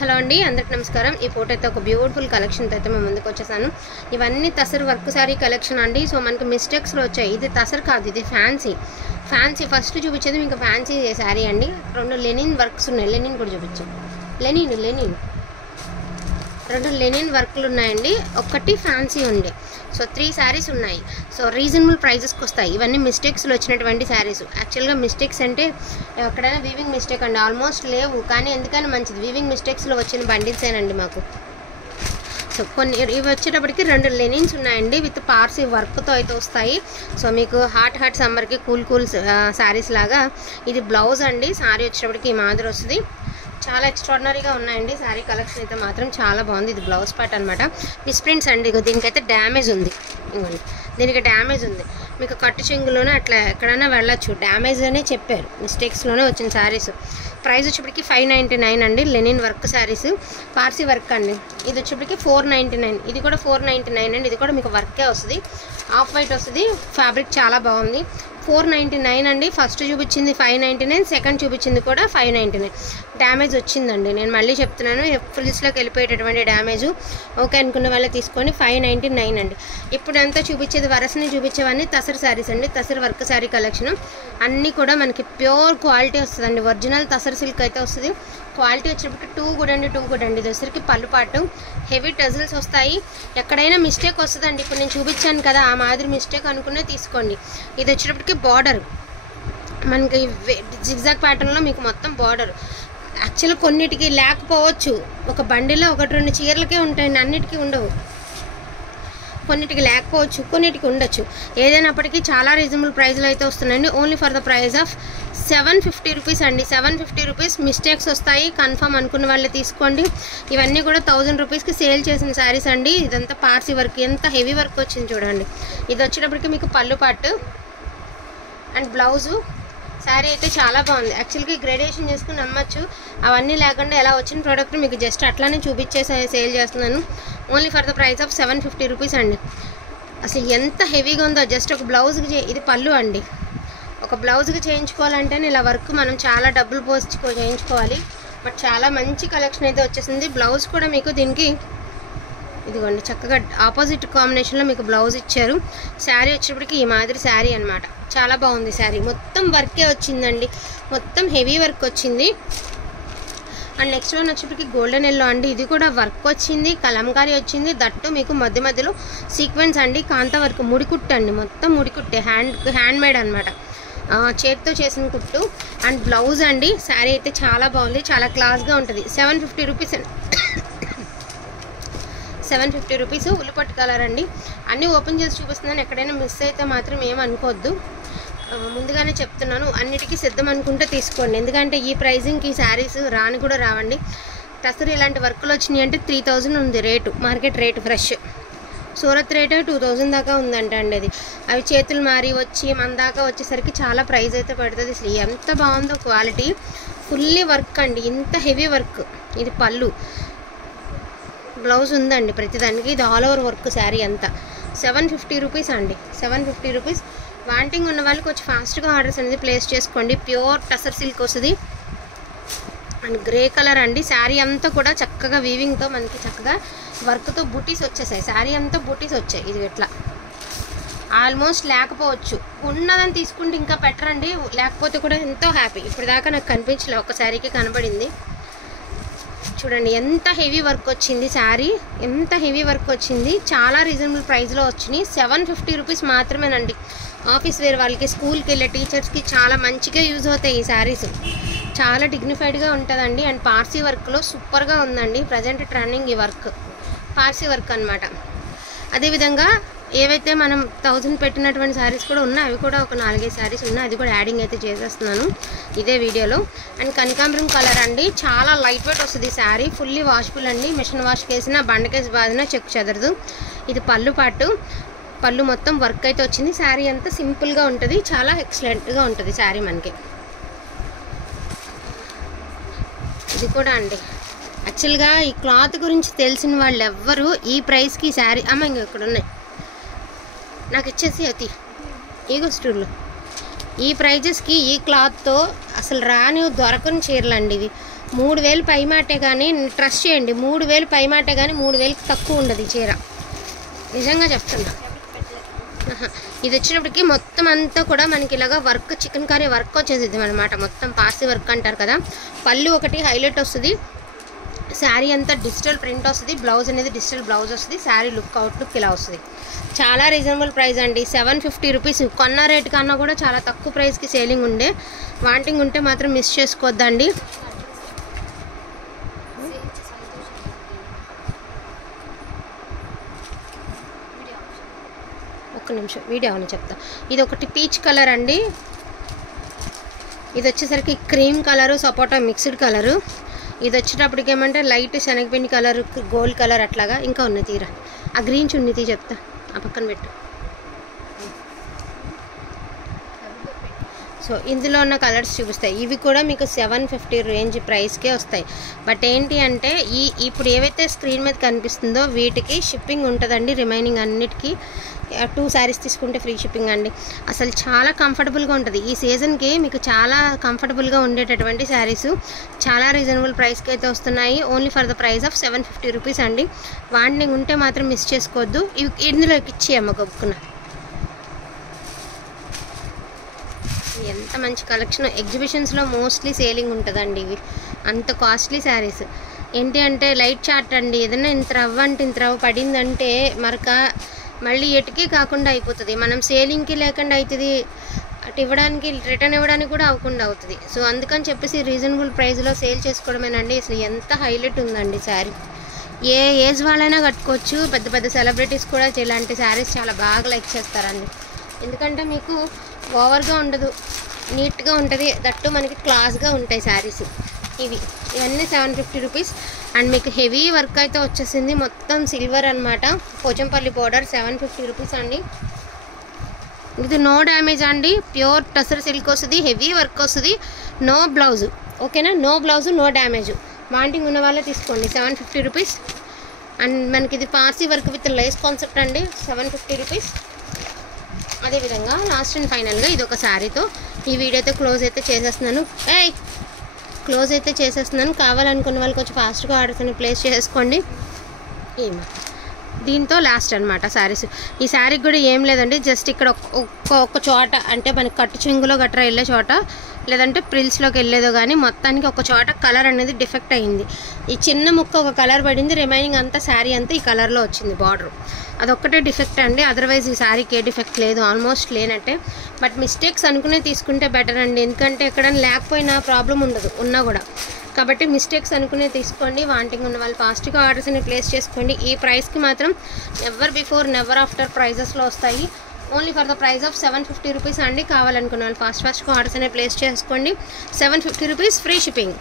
Hello అండి, అందరికి నమస్కారం. ఈ ఫోటో అయితే ఒక బ్యూటిఫుల్ కలెక్షన్తో అయితే మేము ముందుకు వచ్చేసాను. ఇవన్నీ తసర్ వర్క్ శారీ కలెక్షన్ అండి. సో మనకి మిస్టేక్స్లో వచ్చాయి. ఇది తసర్ కాదు, ఇది ఫ్యాన్సీ. ఫస్ట్ చూపించేది మీకు ఫ్యాన్సీ శారీ అండి. రెండు లెనిన్ వర్క్స్ ఉన్నాయి. లెనిన్ కూడా చూపించాం. లెనిన్ రెండు లెనిన్ వర్క్లు ఉన్నాయండి. ఒకటి ఫ్యాన్సీ ఉంది. సో 3 శారీస్ ఉన్నాయి. సో రీజనబుల్ ప్రైజెస్కి వస్తాయి. ఇవన్నీ మిస్టేక్స్లో వచ్చినటువంటి శారీస్. యాక్చువల్గా మిస్టేక్స్ అంటే ఎక్కడైనా వీవింగ్ మిస్టేక్ అండి, ఆల్మోస్ట్ లేవు. కానీ ఎందుకని మంచిది, వీవింగ్ మిస్టేక్స్లో వచ్చిన బండిల్సేనండి మాకు. సో కొన్ని ఇవి వచ్చేటప్పటికి 2 లెనిన్స్ ఉన్నాయండి, విత్ పార్సీ వర్క్తో అయితే వస్తాయి. సో మీకు హాట్ సమ్మర్కి కూల్ శారీస్ లాగా. ఇది బ్లౌజ్ అండి. శారీ వచ్చేటప్పటికి ఈ మాదిరి వస్తుంది. చాలా ఎక్స్ట్రాడినరీగా ఉన్నాయండి శారీ కలెక్షన్ అయితే మాత్రం చాలా బాగుంది. ఇది బ్లౌజ్ పార్ట్ అనమాట. మిస్ప్రింట్స్ అండి. దీనికైతే డ్యామేజ్ ఉంది. ఇవ్వండి, దీనికి డ్యామేజ్ ఉంది. మీకు కట్టు చెంగులోనే అట్లా ఎక్కడైనా వెళ్ళొచ్చు. డ్యామేజ్ అనే చెప్పారు, మిస్టేక్స్లోనే వచ్చిన శారీస్. ప్రైస్ వచ్చేప్పటికి 599 అండి. Linen work saris, Parsi work అండి. ఇది వచ్చేప్పటికి 499. ఇది కూడా 499 అండి. ఇది కూడా మీకు వర్కే వస్తుంది. ఆఫ్ వైట్ వస్తుంది. ఫ్యాబ్రిక్ చాలా బాగుంది. 499 అండి. ఫస్ట్ చూపించింది 599, సెకండ్ చూపించింది కూడా 599. డ్యామేజ్ వచ్చిందండి, నేను మళ్ళీ చెప్తున్నాను. ఫ్రిల్స్లోకి వెళ్ళిపోయేటటువంటి డ్యామేజ్. ఓకే అనుకున్న వాళ్ళే తీసుకొని 599 అండి. ఇప్పుడు అంతా చూపించేది వరసని చూపించేవన్నీ తసర్ శారీస్ అండి. తసర్ వర్క్ శారీ కలెక్షన్ అన్నీ కూడా మనకి ప్యూర్ క్వాలిటీ వస్తుందండి. ఒరిజినల్ తసర్ సిల్క్ అయితే వస్తుంది. క్వాలిటీ వచ్చేటప్పటికి టూ గుడ్ అండి. ఇది వచ్చరికి పళ్ళు పాటు హెవీ టజిల్స్ వస్తాయి. ఎక్కడైనా మిస్టేక్ వస్తుందండి. ఇప్పుడు నేను చూపించాను కదా, ఆ మాదిరి మిస్టేక్ అనుకునే తీసుకోండి. ఇది వచ్చేటప్పటికి బార్డర్ మనకి జిగ్జాగ్ ప్యాటర్న్లో మీకు మొత్తం బార్డర్. యాక్చువల్ కొన్నిటికి లేకపోవచ్చు. ఒక బండిలో 1-2 చీరలకే ఉంటాయండి, అన్నిటికీ ఉండవు. కొన్నిటికి లేకపోవచ్చు, కొన్నిటికి ఉండొచ్చు. ఏదైనప్పటికీ చాలా రీజనబుల్ ప్రైస్లో అయితే వస్తున్నాయండి. Only for the price of 750 rupees అండి. 750 రూపీస్. మిస్టేక్స్ వస్తాయి, కన్ఫర్మ్ అనుకున్న వాళ్ళే తీసుకోండి. ఇవన్నీ కూడా 1000 రూపీస్కి సేల్ చేసిన శారీస్ అండి. ఇదంతా పార్సీ వర్క్, ఎంత హెవీ వర్క్ వచ్చింది చూడండి. ఇది వచ్చేటప్పటికి మీకు పళ్ళు పాటు అండ్ బ్లౌజు. శారీ అయితే చాలా బాగుంది. యాక్చువల్గా గ్రేడేషన్ చేసుకుని అమ్మచ్చు. అవన్నీ లేకుండా ఎలా వచ్చిన ప్రోడక్ట్ మీకు జస్ట్ అట్లానే చూపించేసి సేల్ చేస్తున్నాను. Only for the price of 750 rupees అండి. అసలు ఎంత హెవీగా ఉందో. జస్ట్ ఒక బ్లౌజ్కి ఇది పళ్ళు అండి. ఒక బ్లౌజ్కి చేయించుకోవాలంటే ఇలా వర్క్ మనం చాలా డబ్బులు పోసి చేయించుకోవాలి. బట్ చాలా మంచి కలెక్షన్ అయితే వచ్చేసింది. బ్లౌజ్ కూడా మీకు దీనికి ఇదిగోండి చక్కగా ఆపోజిట్ కాంబినేషన్లో మీకు బ్లౌజ్ ఇచ్చారు. శారీ వచ్చేప్పటికి ఈ మాదిరి శారీ అనమాట. చాలా బాగుంది శారీ. మొత్తం వర్కే వచ్చిందండి, మొత్తం హెవీ వర్క్ వచ్చింది. అండ్ నెక్స్ట్ వన్ వచ్చేప్పటికి గోల్డెన్ ఎల్లో అండి. ఇది కూడా వర్క్ వచ్చింది, కలంకారీ వచ్చింది. దట్టు మీకు మధ్యలో సీక్వెన్స్ అండి, కాంతా వర్క్, ముడికుట్టు అండి. మొత్తం ముడికుట్టే, హ్యాండ్ మేడ్ అనమాట, చేతితో చేసిన కుట్టు. అండ్ బ్లౌజ్ అండి. శారీ అయితే చాలా బాగుంది, చాలా క్లాస్గా ఉంటుంది. 750 రూపీస్ అండి. 750 రూపీస్. ఉల్లిపట్టు కలర్ అండి. అన్నీ ఓపెన్ చేసి చూపిస్తున్నాను. ఎక్కడైనా మిస్ అయితే మాత్రం ఏమనుకోవద్దు, ముందుగానే చెప్తున్నాను. అన్నిటికీ సిద్ధం అనుకుంటే తీసుకోండి. ఎందుకంటే ఈ ప్రైజింగ్కి ఈ శారీస్ రాని కూడా రావండి. తసరు ఇలాంటి వర్కులు వచ్చినాయి అంటే 3000 ఉంది rate, market rate. Fresh Surat rate 2000 దాకా ఉందంట అండి. అది అవి చేతులు మారి వచ్చి మన దాకా వచ్చేసరికి చాలా ప్రైస్ అయితే పడుతుంది. అసలు ఎంత బాగుందో క్వాలిటీ. ఫుల్లీ వర్క్ అండి, ఇంత హెవీ వర్క్. ఇది పళ్ళు, బ్లౌజ్ ఉందండి ప్రతిదానికి. ఇది ఆల్ ఓవర్ వర్క్ శారీ అంతా. 750 రూపీస్ అండి. 750 రూపీస్. వాంటింగ్ ఉన్న వాళ్ళకి కొంచెం ఫాస్ట్గా ఆర్డర్స్ అనేది ప్లేస్ చేసుకోండి. ప్యూర్ టసర్ సిల్క్ వస్తుంది అండ్ గ్రే కలర్ అండి. శారీ అంతా కూడా చక్కగా వీవింగ్తో మనకి చక్కగా వర్క్తో బుటీస్ వచ్చేసాయి. శారీ అంతా బుటీస్ వచ్చాయి. ఇది ఎట్లా ఆల్మోస్ట్ లేకపోవచ్చు, ఉన్నదని తీసుకుంటే ఇంకా బెటర్ అండి. లేకపోతే కూడా ఎంతో హ్యాపీ. ఇప్పుడు దాకా నాకు కనిపించలే, ఒక శారీకి కనబడింది. చూడండి ఎంత హెవీ వర్క్ వచ్చింది శారీ, ఎంత హెవీ వర్క్ వచ్చింది. చాలా రీజనబుల్ ప్రైస్లో వచ్చినాయి. 750 రూపీస్ మాత్రమేనండి. ఆఫీస్ వేర్ వాళ్ళకి, స్కూల్కి వెళ్ళే టీచర్స్కి చాలా మంచిగా యూజ్ అవుతాయి ఈ శారీస్. చాలా డిగ్నిఫైడ్గా ఉంటుందండి. అండ్ పార్సీ వర్క్లో సూపర్గా ఉందండి. ప్రజెంట్ ట్రెండింగ్ ఈ వర్క్ పార్సీ వర్క్ అనమాట. అదేవిధంగా ఏవైతే మనం 1000 పెట్టినటువంటి శారీస్ కూడా ఉన్నాయి, అవి కూడా ఒక 4-5 శారీస్ ఉన్నాయి. అది కూడా యాడింగ్ అయితే చేసేస్తున్నాను ఇదే వీడియోలో. అండ్ కనకాంబరం కలర్ అండి. చాలా లైట్ వెయిట్ వస్తుంది శారీ. ఫుల్లీ వాషబుల్ అండి. మిషన్ వాష్ చేసినా, బండకేసి బాదినా చెక్ చెదరదు. ఇది పళ్ళు పాటు. పళ్ళు మొత్తం వర్క్ అయితే వచ్చింది. శారీ అంతా సింపుల్గా ఉంటుంది, చాలా ఎక్సలెంట్గా ఉంటుంది శారీ మనకి. ఇది కూడా అండి. యాక్చువల్గా ఈ క్లాత్ గురించి తెలిసిన వాళ్ళు ఎవ్వరు ఈ ప్రైస్కి శారీ ఇంకా ఇక్కడ ఉన్నాయి, నాకు ఇచ్చేసి అతి ఈగో స్టూర్లో. ఈ ప్రైజెస్కి ఈ క్లాత్తో అసలు రాని దొరకని చీరలు అండి ఇవి. 3000 పై మాటే కానీ ట్రస్ట్ చేయండి, 3000 పై మాటే కానీ 3000కి తక్కువ ఉండదు ఈ చీర, నిజంగా చెప్తున్నా. ఇది వచ్చేటప్పటికి మొత్తం అంతా కూడా మనకి ఇలాగా వర్క్ చికెన్ కర్రీ వర్క్ వచ్చేది అనమాట, మొత్తం పాసి వర్క్ అంటారు కదా. పళ్ళు ఒకటి హైలైట్ వస్తుంది, శారీ అంతా డిజిటల్ ప్రింట్ వస్తుంది, బ్లౌజ్ అనేది డిజిటల్ బ్లౌజ్ వస్తుంది, శారీ లుక్ అవుట్లుక్ ఇలా వస్తుంది. చాలా రీజనబుల్ ప్రైస్ అండి, 750 రూపీస్. కొన్న రేట్ కన్నా కూడా చాలా తక్కువ ప్రైస్కి సేలింగ్ ఉండే. వాంటింగ్ ఉంటే మాత్రం మిస్ చేసుకోవద్దండి. ఒక్క నిమిషం వీడియో అని చెప్తా. ఇది ఒకటి పీచ్ కలర్ అండి, ఇది వచ్చేసరికి క్రీమ్ కలరు సపోటా మిక్స్డ్ కలరు, ఇది వచ్చేటప్పటికి ఏమంటే లైట్ శనగపిండి కలర్ గోల్డ్ కలర్ అట్లాగా ఇంకా ఉన్నాయి. తీరా ఆ గ్రీన్ చున్నీ తీ చెప్తా, ఆ పక్కన పెట్టు. సో ఇందులో ఉన్న కలర్స్ చూపిస్తాయి, ఇవి కూడా మీకు 750 రేంజ్ ప్రైస్కే వస్తాయి. బట్ ఏంటి అంటే ఇప్పుడు ఏవైతే స్క్రీన్ మీద కనిపిస్తుందో వీటికి షిప్పింగ్ ఉంటుందండి, రిమైనింగ్ అన్నిటికీ 2 శారీస్ తీసుకుంటే ఫ్రీ షిప్పింగ్ అండి. అసలు చాలా కంఫర్టబుల్గా ఉంటుంది ఈ సీజన్కి, మీకు చాలా కంఫర్టబుల్గా ఉండేటటువంటి శారీస్ చాలా రీజనబుల్ ప్రైస్కి అయితే వస్తున్నాయి. Only for the price of 750 rupees అండి. వాంటింగ్ ఉంటే మాత్రం మిస్ చేసుకోవద్దు. ఇందులోకి ఇచ్చేయమ్మ గొప్పుకున్న. ఎంత మంచి కలెక్షన్, ఎగ్జిబిషన్స్లో మోస్ట్లీ సేలింగ్ ఉంటుందండి ఇవి, అంత కాస్ట్లీ శారీస్. ఏంటి అంటే లైట్ చార్ట్ అండి, ఏదైనా ఇంత రవ్వ అంటే ఇంత రవ్వ పడిందంటే మరక మళ్ళీ ఎటుకే కాకుండా అయిపోతుంది, మనం సేలింగ్కి లేకుండా అవుతుంది, అటు ఇవ్వడానికి రిటర్న్ ఇవ్వడానికి కూడా అవ్వకుండా అవుతుంది. సో అందుకని చెప్పేసి రీజనబుల్ ప్రైస్లో సేల్ చేసుకోవడమేనండి. అసలు ఎంత హైలైట్ ఉందండి శారీ, ఏ ఏజ్ వాళ్ళైనా కట్టుకోవచ్చు, పెద్ద పెద్ద సెలబ్రిటీస్ కూడా ఇలాంటి శారీస్ చాలా బాగా లైక్ చేస్తారండి. ఎందుకంటే మీకు ఓవర్గా ఉండదు, నీట్గా ఉంటుంది, దట్టు మనకి క్లాస్గా ఉంటాయి శారీస్. ఇవన్నీ 750 రూపీస్. అండ్ మీకు హెవీ వర్క్ అయితే వచ్చేసింది, మొత్తం సిల్వర్ అనమాట, పోచంపల్లి బోర్డర్. 750 రూపీస్ అండి. ఇది నో డ్యామేజ్ అండి, ప్యూర్ టసర్ సిల్క్ వస్తుంది, హెవీ వర్క్ వస్తుంది, నో బ్లౌజు. ఓకేనా, no blouse no damage. Wanting ఉన్న వాళ్ళే తీసుకోండి. 750 రూపీస్. అండ్ మనకి ఇది Parsi work with lace concept అండి, 750 రూపీస్. అదేవిధంగా లాస్ట్ అండ్ ఫైనల్గా ఇది ఒక శారీతో ఈ వీడియోతో క్లోజ్ అయితే చేసేస్తున్నాను. కావాలనుకున్న వాళ్ళకి వచ్చి ఫాస్ట్గా ఆర్డర్స్ అని ప్లేస్ చేసుకోండి. దీంతో లాస్ట్ అనమాట శారీస్. ఈ శారీకి కూడా ఏం లేదండి, జస్ట్ ఇక్కడ ఒక్క చోట అంటే మనకి కట్టు చెంగులో గట్రా వెళ్ళే చోట, లేదంటే ప్రిల్స్లోకి వెళ్ళేదో కానీ మొత్తానికి ఒక చోట కలర్ అనేది డిఫెక్ట్ అయింది. ఈ చిన్న ముక్క ఒక కలర్ పడింది, రిమైనింగ్ అంతా శారీ అంతా ఈ కలర్లో వచ్చింది బార్డర్, అదొక్కటే డిఫెక్ట్ అండి. అదర్వైజ్ ఈ శారీకి ఏ డిఫెక్ట్ లేదు, ఆల్మోస్ట్ లేనట్టే. బట్ మిస్టేక్స్ అనుకునే తీసుకుంటే బెటర్ అండి, ఎందుకంటే ఎక్కడైనా లేకపోయినా ప్రాబ్లం ఉండదు, ఉన్నా కూడా. కాబట్టి మిస్టేక్స్ అనుకునే తీసుకోండి. వాంటింగ్ ఉన్న వాళ్ళు ఫాస్ట్గా ఆర్డర్స్ని ప్లేస్ చేసుకోండి. ఈ ప్రైస్కి మాత్రం నెవర్ బిఫోర్ నెవర్ ఆఫ్టర్ ప్రైజెస్లో వస్తాయి. Only for the price of 750 rupees అండి. కావాలనుకున్న వాళ్ళు ఫాస్ట్గా ఆర్డర్స్ అనేది ప్లేస్ చేసుకోండి. 750 రూపీస్ ఫ్రీ షిప్పింగ్.